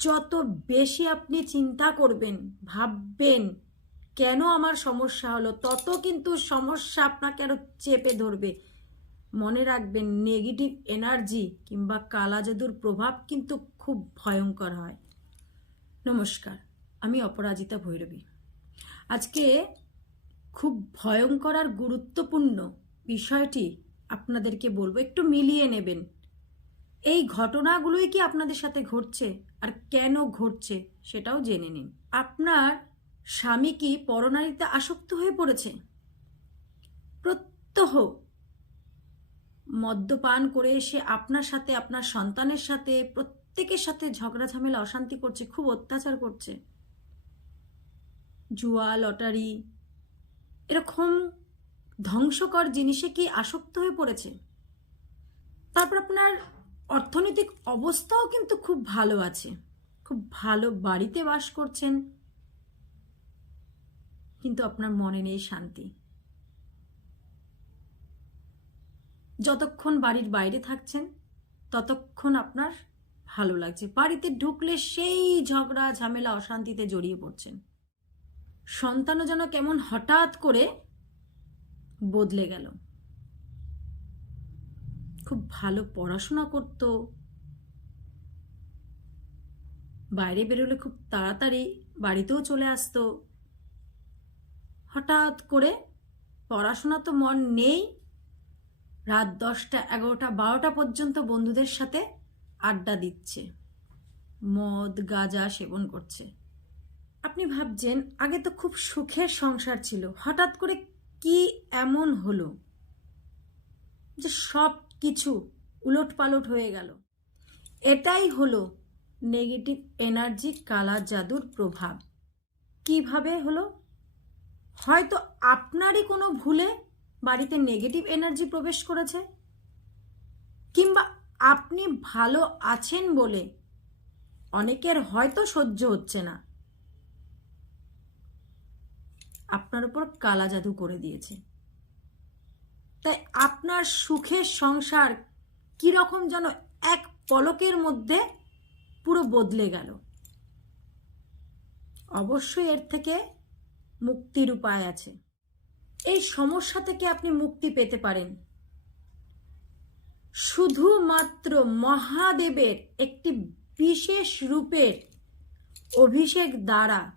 যত বেশি আপনি চিন্তা করবেন, ভাববেন কেন আমার সমস্যা হলো, তত কিন্তু সমস্যা আপনাকে আরও চেপে ধরবে। মনে রাখবেন নেগেটিভ এনার্জি কিংবা কালা জাদুর প্রভাব কিন্তু খুব ভয়ঙ্কর হয়। নমস্কার, আমি অপরাজিতা ভৈরবী। আজকে খুব ভয়ঙ্কর আর গুরুত্বপূর্ণ বিষয়টি আপনাদেরকে বলব, একটু মিলিয়ে নেবেন। এই ঘটনাগুলোই কি আপনাদের সাথে ঘটছে? আর কেন ঘটছে সেটাও জেনে নিন। আপনার স্বামী কি পরনারীতে আসক্ত হয়ে পড়েছে? প্রত্যহ মদ্যপান করে এসে আপনার সাথে, আপনার সন্তানের সাথে, প্রত্যেকের সাথে ঝগড়া, ঝামেলা, অশান্তি করছে, খুব অত্যাচার করছে। জুয়া, লটারি, এরকম ধ্বংসকর জিনিসে কি আসক্ত হয়ে পড়েছে? তারপর আপনার অর্থনৈতিক অবস্থাও কিন্তু খুব ভালো আছে। খুব ভালো বাড়িতে বাস করছেন। কিন্তু আপনার মনে নেই শান্তি। যতক্ষণ বাড়ির বাইরে থাকছেন, ততক্ষণ আপনার ভালো লাগছে। বাড়িতে ঢুকলে সেই ঝগড়া, ঝামেলা, অশান্তিতে জড়িয়ে পড়ছেন। সন্তানও যেন কেমন হঠাৎ করে বদলে গেল। খুব ভালো পড়াশোনা করত। বাইরে বেরোলে খুব তাড়াতাড়ি বাড়িতেও চলে আসতো। হঠাৎ করে পড়াশোনা তো মন নেই। রাত দশটা, এগারোটা, বারোটা পর্যন্ত বন্ধুদের সাথে আড্ডা দিচ্ছে। মদ, গাঁজা সেবন করছে। আপনি ভাবছেন, আগে তো খুব সুখের সংসার ছিল। হঠাৎ করে কি এমন হলো? যে সব কিছু উলট পালট হয়ে গেল। এটাই হলো নেগেটিভ এনার্জি কালা জাদুর প্রভাব। কীভাবে হলো? হয়তো আপনারই কোনো ভুলে বাড়িতে নেগেটিভ এনার্জি প্রবেশ করেছে। কিংবা আপনি ভালো আছেন বলে অনেকের হয়তো সহ্য হচ্ছে না। আপনার উপর কালা জাদু করে দিয়েছে। তাই আপনার সুখের সংসার কীরকম যেন এক পলকের মধ্যে পুরো বদলে গেল। অবশ্যই এর থেকে মুক্তির উপায় আছে। এই সমস্যা থেকে আপনি মুক্তি পেতে পারেন। শুধুমাত্র মহাদেবের একটি বিশেষ রূপের অভিষেক দ্বারা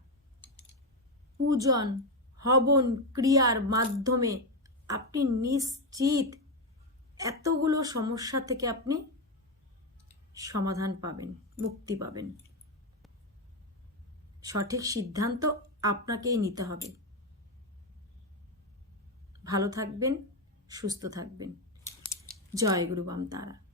পূজন, হবন, ক্রিয়ার মাধ্যমে আপনি নিশ্চিত এতগুলো সমস্যা থেকে আপনি সমাধান পাবেন, মুক্তি পাবেন। সঠিক সিদ্ধান্ত আপনাকেই নিতে হবে। ভালো থাকবেন, সুস্থ থাকবেন। জয় গুরু বাম তারা।